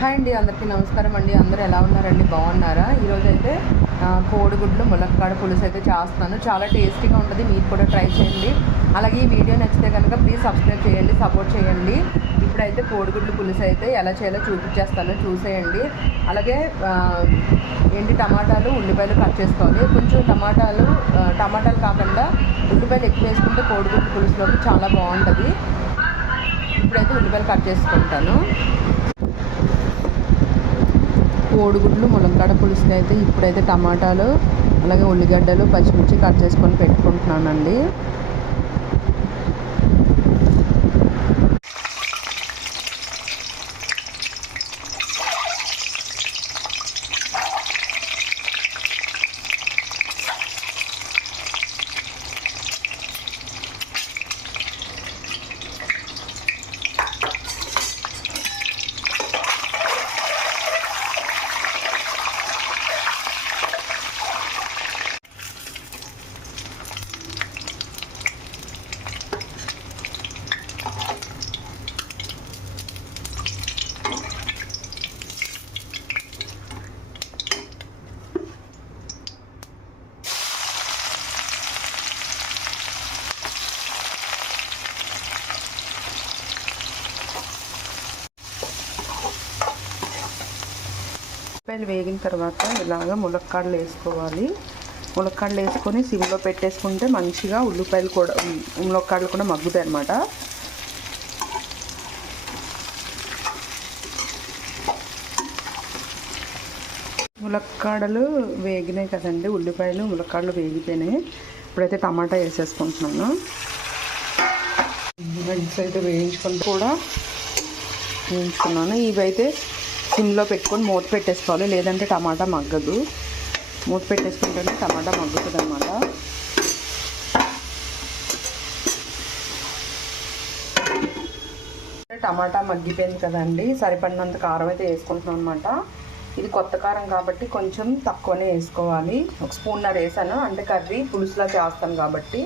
Hi అండి, అందరికీ నమస్కారం అండి. అందరూ ఎలా ఉన్నారండి? బాగున్నారా? ఈరోజైతే కోడిగుడ్లు ములక్కాడ పులుసు అయితే చేస్తున్నాను. చాలా టేస్టీగా ఉంటుంది, మీరు కూడా ట్రై చేయండి. అలాగే ఈ వీడియో నచ్చితే కనుక ప్లీజ్ సబ్స్క్రైబ్ చేయండి, సపోర్ట్ చేయండి. ఇప్పుడైతే కోడిగుడ్లు పులుసు అయితే ఎలా చేయాలో చూపించేస్తాను, చూసేయండి. అలాగే టమాటాలు ఉల్లిపాయలు కట్ చేసుకోవాలి. కొంచెం టమాటాలు కాకుండా ఉల్లిపాయలు ఎక్కువ వేసుకుంటే కోడిగుడ్లు పులుసులోకి చాలా బాగుంటుంది. ఇప్పుడైతే ఉల్లిపాయలు కట్ చేసుకుంటాను. కోడిగుడ్లు ములక్కాడ పులుసుకి అయితే ఇప్పుడైతే టమాటాలు అలాగే ఉల్లిగడ్డలు పచ్చిమిర్చి కట్ చేసుకొని పెట్టుకుంటున్నానండి. ఉల్లిపాయలు వేగిన తర్వాత ఇలాగ ములక్కాడలు వేసుకోవాలి. ములక్కాడలు వేసుకొని సిమ్లో పెట్టేసుకుంటే మంచిగా ములక్కాడలు కూడా మగ్గుతాయి అన్నమాట. ములక్కాడలు వేగినాయి కదండి, ఉల్లిపాయలు ములక్కాడలు వేగిపోయినాయి. ఇప్పుడైతే టమాటా వేసేసుకుంటున్నాను. ఎగ్స్ అయితే వేయించుకున్నాను. ఇవైతే సిమ్లో పెట్టుకొని మూత పెట్టేసుకోవాలి, లేదంటే టమాటా మగ్గదు. మూత పెట్టేసుకుంటేనే టమాటా మగ్గుతుంది అన్నమాట. టమాటా మగ్గిపోయింది కదండి, సరిపడినంత కారం అయితే వేసుకుంటున్నాం అనమాట. ఇది కొత్త కారం కాబట్టి కొంచెం తక్కువనే వేసుకోవాలి. 1 స్పూన్నర వేసాను, అంటే కర్రీ పులుసులా చేస్తాను కాబట్టి.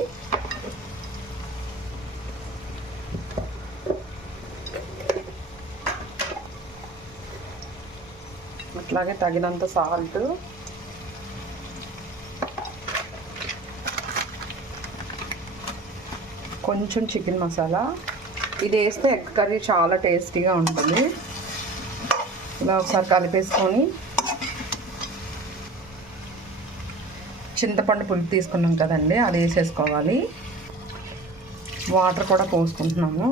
అట్లాగే తగినంత సాల్ట్, కొంచెం చికెన్ మసాలా. ఇది వేస్తే ఎగ్ కర్రీ చాలా టేస్టీగా ఉంటుంది. ఇలా ఒకసారి కలిపేసుకొని చింతపండు పులుపు తీసుకున్నాం కదండి, అది వేసేసుకోవాలి. వాటర్ కూడా పోసుకుంటున్నాము.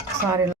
ఒకసారి